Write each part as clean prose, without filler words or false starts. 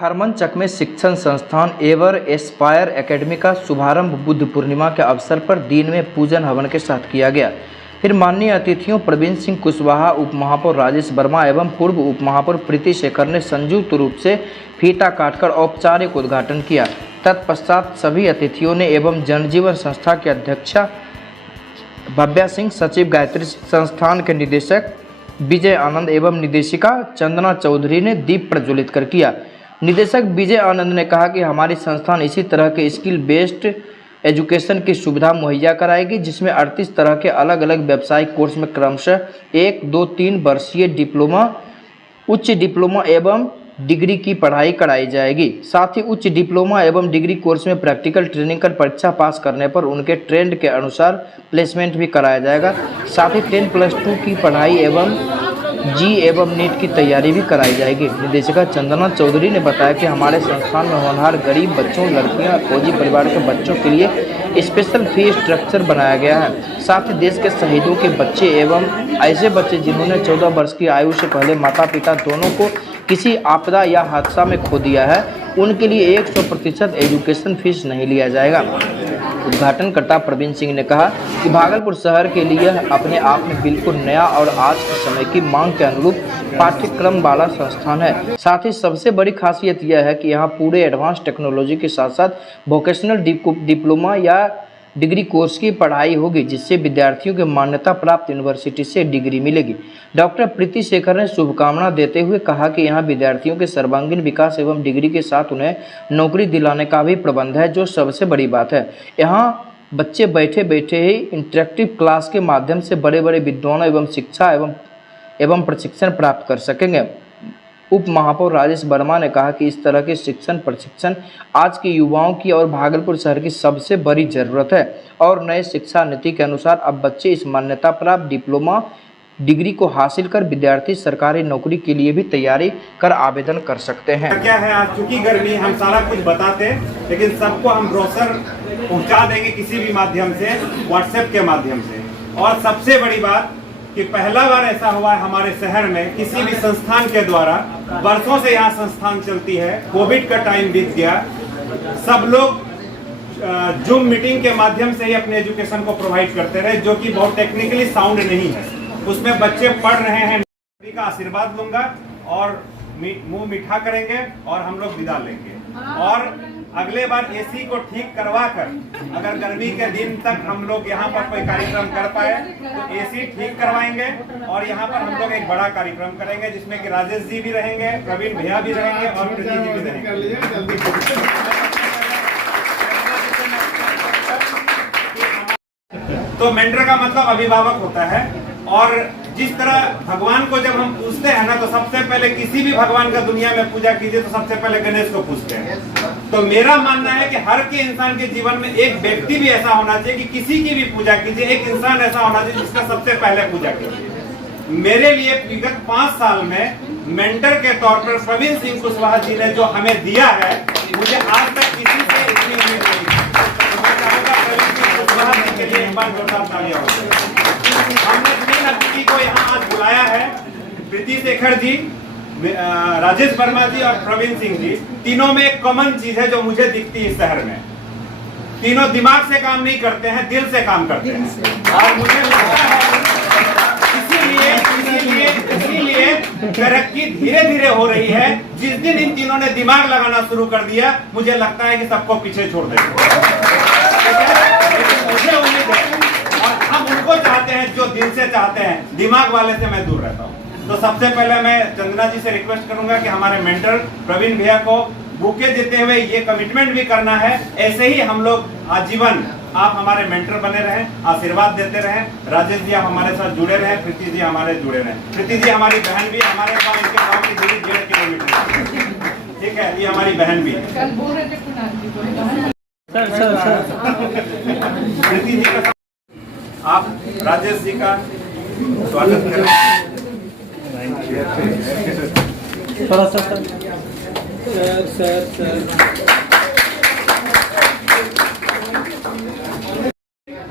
खरमनचक में शिक्षण संस्थान एवर एस्पायर एकेडमी का शुभारंभ बुद्ध पूर्णिमा के अवसर पर दिन में पूजन हवन के साथ किया गया। फिर माननीय अतिथियों प्रवीण सिंह कुशवाहा, उप महापौर राजेश वर्मा एवं पूर्व उप महापौर प्रीति शेखर ने संयुक्त रूप से फीता काटकर औपचारिक उद्घाटन किया। तत्पश्चात सभी अतिथियों ने एवं जनजीवन संस्था की अध्यक्षा भव्या सिंह, सचिव गायत्री संस्थान के निदेशक विजय आनंद एवं निदेशिका चंदना चौधरी ने दीप प्रज्वलित कर किया। निदेशक विजय आनंद ने कहा कि हमारी संस्थान इसी तरह के स्किल बेस्ड एजुकेशन की सुविधा मुहैया कराएगी, जिसमें 38 तरह के अलग अलग व्यावसायिक कोर्स में क्रमशः 1, 2, 3 वर्षीय डिप्लोमा, उच्च डिप्लोमा एवं डिग्री की पढ़ाई कराई जाएगी। साथ ही उच्च डिप्लोमा एवं डिग्री कोर्स में प्रैक्टिकल ट्रेनिंग कर परीक्षा पास करने पर उनके ट्रेंड के अनुसार प्लेसमेंट भी कराया जाएगा। साथ ही 10+2 की पढ़ाई एवं जी एवं नीट की तैयारी भी कराई जाएगी। निदेशिका चंदना चौधरी ने बताया कि हमारे संस्थान में होनहार गरीब बच्चों, लड़कियां, फौजी परिवार के बच्चों के लिए स्पेशल फी स्ट्रक्चर बनाया गया है। साथ ही देश के शहीदों के बच्चे एवं ऐसे बच्चे जिन्होंने 14 वर्ष की आयु से पहले माता पिता दोनों को किसी आपदा या हादसा में खो दिया है, उनके लिए 100% एजुकेशन फीस नहीं लिया जाएगा। उद्घाटनकर्ता प्रवीण सिंह ने कहा कि भागलपुर शहर के लिए अपने आप में बिल्कुल नया और आज के समय की मांग के अनुरूप पाठ्यक्रम वाला संस्थान है। साथ ही सबसे बड़ी खासियत यह है कि यहाँ पूरे एडवांस टेक्नोलॉजी के साथ साथ वोकेशनल डिप्लोमा या डिग्री कोर्स की पढ़ाई होगी, जिससे विद्यार्थियों के मान्यता प्राप्त यूनिवर्सिटी से डिग्री मिलेगी। डॉक्टर प्रीति शेखर ने शुभकामना देते हुए कहा कि यहाँ विद्यार्थियों के सर्वांगीण विकास एवं डिग्री के साथ उन्हें नौकरी दिलाने का भी प्रबंध है, जो सबसे बड़ी बात है। यहाँ बच्चे बैठे बैठे ही इंटरेक्टिव क्लास के माध्यम से बड़े बड़े विद्वानों एवं शिक्षा एवं प्रशिक्षण प्राप्त कर सकेंगे। उप महापौर राजेश वर्मा ने कहा कि इस तरह के शिक्षण प्रशिक्षण आज के युवाओं की और भागलपुर शहर की सबसे बड़ी ज़रूरत है और नए शिक्षा नीति के अनुसार अब बच्चे इस मान्यता प्राप्त डिप्लोमा डिग्री को हासिल कर विद्यार्थी सरकारी नौकरी के लिए भी तैयारी कर आवेदन कर सकते हैं। क्या है, आज चूंकि गर्मी हम सारा कुछ बताते हैं, लेकिन सबको हम ब्रोशर पहुंचा देंगे किसी भी माध्यम से, व्हाट्सएप के माध्यम से। और सबसे बड़ी बात कि पहला बार ऐसा हुआ है हमारे शहर में किसी भी संस्थान के द्वारा, वर्षों से यहाँ संस्थान चलती है, कोविड का टाइम बीत गया, सब लोग जूम मीटिंग के माध्यम से ही अपने एजुकेशन को प्रोवाइड करते रहे, जो कि बहुत टेक्निकली साउंड नहीं है। उसमें बच्चे पढ़ रहे हैं, सभी का आशीर्वाद लूंगा और मुंह मीठा करेंगे और हम लोग विदा लेंगे। और अगले बार एसी को ठीक करवा कर, अगर गर्मी के दिन तक हम लोग यहाँ पर कोई कार्यक्रम कर पाए तो एसी ठीक करवाएंगे और यहाँ पर हम लोग एक बड़ा कार्यक्रम करेंगे, जिसमें कि राजेश जी भी रहेंगे, प्रवीण भैया भी रहेंगे और प्रीति जी भी रहेंगे। तो मेंटर का मतलब अभिभावक होता है, और जिस तरह भगवान को जब हम पूछते हैं ना, तो सबसे पहले किसी भी भगवान का दुनिया में पूजा कीजिए तो सबसे पहले गणेश को पूछते हैं। तो मेरा मानना है कि हर के इंसान के जीवन में एक व्यक्ति भी ऐसा होना चाहिए कि किसी की भी पूजा कीजिए, एक इंसान ऐसा होना चाहिए जिसका सबसे पहले पूजा कीजिए। मेरे लिए विगत 5 साल में मेंटर के तौर पर प्रवीण सिंह कुशवाहा जी ने जो हमें दिया है, मुझे आज तक किसी से इतनी उम्मीद नहीं थी। तो मैं चाहूंगा प्रवीण सिंह कुशवाहा जी के लिए एक बार जोरदार तालियां हो। हमने 3 अतिथि को यहाँ आज बुलाया है, प्रीति शेखर जी, राजेश वर्मा जी और प्रवीण सिंह जी। तीनों में एक कॉमन चीज है जो मुझे दिखती है इस शहर में, तीनों दिमाग से काम नहीं करते हैं, दिल से काम करते हैं। और मुझे लगता है इसीलिए तरक्की धीरे धीरे हो रही है। जिस दिन इन तीनों ने दिमाग लगाना शुरू कर दिया, मुझे लगता है कि सबको पीछे छोड़ देंगे। मुझे उम्मीद है और हम उनको चाहते हैं जो दिल से चाहते हैं, दिमाग वाले से मैं दूर रहता हूँ। तो सबसे पहले मैं चंदना जी से रिक्वेस्ट करूंगा कि हमारे मेंटर प्रवीण भैया को बुके देते हुए ये कमिटमेंट भी करना है, ऐसे ही हम लोग आजीवन आप हमारे मेंटर बने रहें, आशीर्वाद देते रहें। राजेश जी आप हमारे साथ जुड़े रहें, प्रीति जी हमारे जुड़े रहें। प्रीति जी हमारी बहन भी, हमारे गाँव इनके गाँव की दूरी 1.5 किलोमीटर, ठीक है, ये हमारी बहन भी। प्रीति जी का आप राजेश जी का स्वागत करें। थोड़ा सा सर।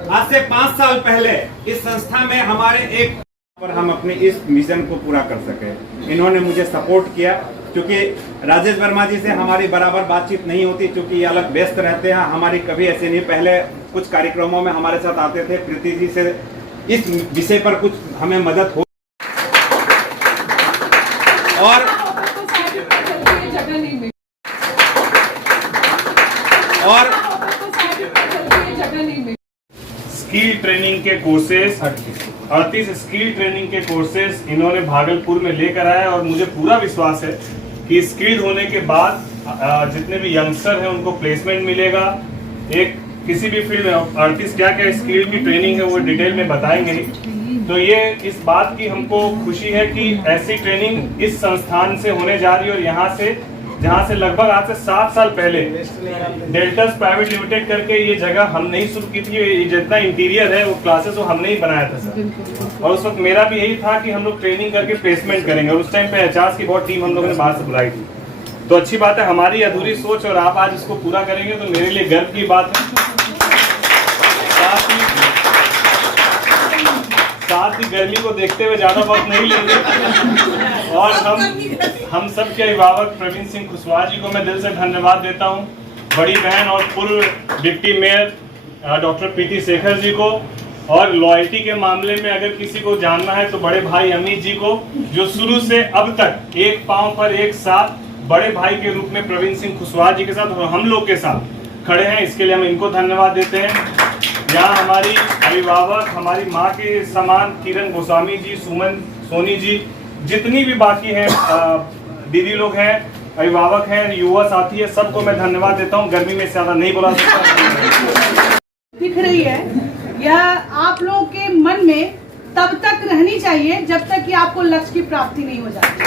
आज से 5 साल पहले इस संस्था में हमारे एक पर हम अपने इस मिशन को पूरा कर सके। इन्होंने मुझे सपोर्ट किया, क्योंकि राजेश वर्मा जी से हमारी बराबर बातचीत नहीं होती, क्योंकि ये अलग व्यस्त रहते हैं। हमारी कभी ऐसे नहीं, पहले कुछ कार्यक्रमों में हमारे साथ आते थे। प्रीति जी से इस विषय पर कुछ हमें मदद हो और स्किल ट्रेनिंग के कोर्सेज 38 स्किल ट्रेनिंग के कोर्सेज इन्होंने भागलपुर में लेकर आया और मुझे पूरा विश्वास है कि स्किल्ड होने के बाद जितने भी यंगस्टर हैं उनको प्लेसमेंट मिलेगा। एक किसी भी फील्ड में 38 क्या क्या स्किल की ट्रेनिंग है वो डिटेल में बताएंगे ही। तो ये इस बात की हमको खुशी है कि ऐसी ट्रेनिंग इस संस्थान से होने जा रही है और यहाँ से जहाँ से लगभग आज से 7 साल पहले डेल्टस प्राइवेट लिमिटेड करके ये जगह हमने ही शुरू की थी। ये जितना इंटीरियर है वो क्लासेस वो हमने ही बनाया था सर। और उस वक्त मेरा भी यही था कि हम लोग ट्रेनिंग करके प्लेसमेंट करेंगे और उस टाइम पे एचआर की बहुत टीम हम लोगों ने बाहर से बुलाई थी। तो अच्छी बात है, हमारी अधूरी सोच और आप आज इसको पूरा करेंगे तो मेरे लिए गर्व की बात है। साथ ही गर्मी को देखते हुए ज्यादा वक्त नहीं लेंगे और हम सब के अभिभावक प्रवीण सिंह कुशवाहा जी को मैं दिल से धन्यवाद देता हूं, बड़ी बहन और पूर्व deputy mayor doctor PT Shekhar ji को, और लॉयल्टी के मामले में अगर किसी को जानना है तो बड़े भाई अमित जी को, जो शुरू से अब तक एक पांव पर एक साथ बड़े भाई के रूप में प्रवीण सिंह कुशवाहा जी के साथ और हम लोग के साथ खड़े हैं। इसके लिए हम इनको धन्यवाद देते हैं। यहाँ हमारी अभिभावक, हमारी माँ के समान किरण गोस्वामी जी, सुमन सोनी जी, जितनी भी बाकी हैं दीदी लोग हैं, अभिभावक हैं, युवा साथी है, सबको मैं धन्यवाद देता हूँ। गर्मी में ज्यादा नहीं बोला सकता। दिख रही है यह आप लोगों के मन में तब तक रहनी चाहिए जब तक कि आपको लक्ष्य की प्राप्ति नहीं हो जाती।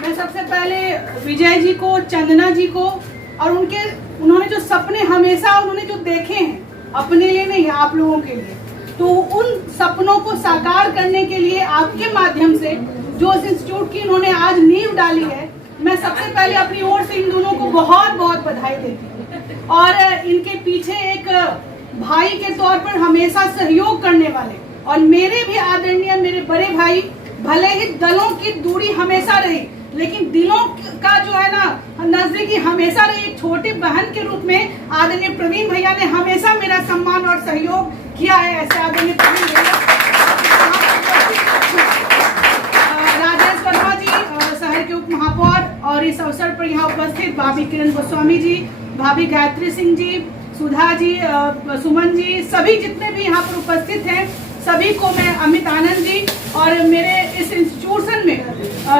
मैं सबसे पहले विजय जी को, चंदना जी को और उन्होंने जो सपने हमेशा उन्होंने जो देखे हैं अपने लिए नहीं, आप लोगों के लिए, तो उन सपनों को साकार करने के लिए आपके माध्यम से जो इस इंस्टीट्यूट की उन्होंने आज नींव डाली है, मैं सबसे पहले अपनी ओर से इन दोनों को बहुत बहुत बधाई देती हूँ। और इनके पीछे एक भाई के तौर पर हमेशा सहयोग करने वाले और मेरे भी आदरणीय मेरे बड़े भाई, भले ही दलों की दूरी हमेशा रही लेकिन दिलों का जो है ना नजदीकी हमेशा रही, एक छोटी बहन के रूप में आदरणीय प्रवीण भैया ने हमेशा मेरा सम्मान और सहयोग किया है। ऐसे आदरणीय प्रवीण भैया, राजेश वर्मा जी शहर के उप महापौर और इस अवसर पर यहाँ उपस्थित भाभी किरण गोस्वामी जी, भाभी गायत्री सिंह जी, सुधा जी, सुमन जी, सभी जितने भी यहाँ पर उपस्थित हैं सभी को मैं, अमित आनंद जी और मेरे इस इंस्टीट्यूशन में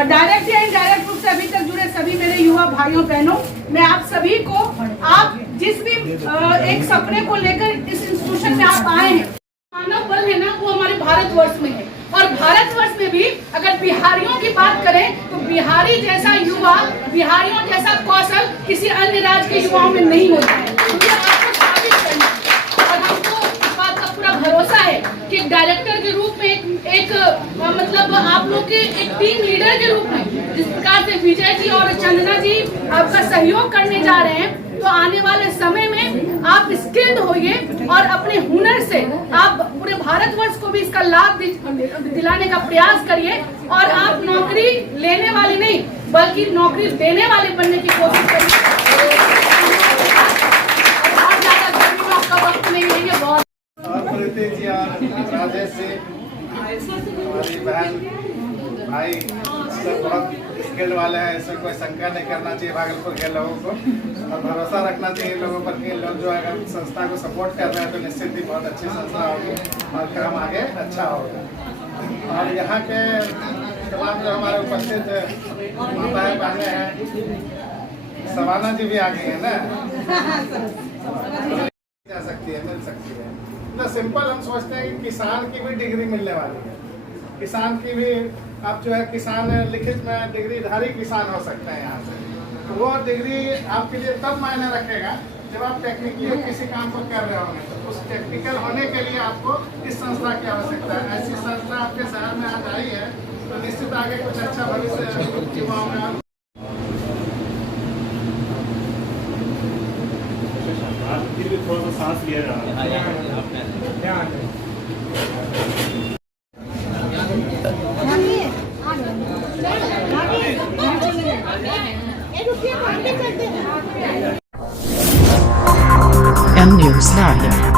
डायरेक्ट या इनडायरेक्ट रूप से अभी तक जुड़े सभी मेरे युवा भाइयों बहनों, मैं आप सभी को, आप जिस भी एक सपने को लेकर इस इंस्टीट्यूशन में आप आए हैं, मानव बल है ना वो हमारे भारतवर्ष में है और भारतवर्ष में भी अगर बिहारियों की बात करें तो बिहारी जैसा युवा, बिहारियों जैसा कौशल किसी अन्य राज्य के युवाओं में नहीं होता है। तो आपको साबित करना और हमको इस बात का पूरा भरोसा है कि एक डायरेक्टर के रूप में एक मतलब आप लोग के एक टीम लीडर के रूप में जिस प्रकार से विजय जी और चंदना जी आपका सहयोग करने जा रहे हैं, तो आने वाले समय में आप स्किल्ड होइए और अपने हुनर से आप पूरे भारतवर्ष को भी इसका लाभ दिलाने का प्रयास करिए और आप नौकरी लेने वाले नहीं बल्कि नौकरी देने वाले बनने की कोशिश करिए। बहुत ज्यादा गर्मी में आपका वक्त नहीं लेंगे। बहुत प्रीति जी और राजेश जी, हमारी बहन भाई सब बहुत स्किल्ड वाले हैं, इसमें कोई शंका नहीं करना चाहिए भागलपुर के लोगों को और भरोसा रखना चाहिए लोगों पर कि लोग जो अगर संस्था को सपोर्ट कर रहे हैं तो निश्चित ही बहुत अच्छी संस्था होगी और काम आगे अच्छा होगा। और यहाँ के तमाम जो हमारे उपस्थित माताएं बहनें हैं, सवाना जी भी आ गई है ना, जा सकती है, मिल सकती है। तो सिंपल हम सोचते हैं कि किसान की भी डिग्री मिलने वाली है, किसान की भी आप जो है किसान लिखित में डिग्रीधारी किसान हो सकते हैं यहाँ से, तो वो डिग्री आपके लिए तब मायने रखेगा जब आप टेक्निकली किसी काम को कर रहे होंगे। तो उस टेक्निकल होने के लिए आपको इस संस्था की आवश्यकता है। ऐसी संस्था आपके शहर में आज आई है तो निश्चित आगे कुछ अच्छा भविष्य युवाओं में थोड़ा सा सांस लिया जा रहा है। M News Live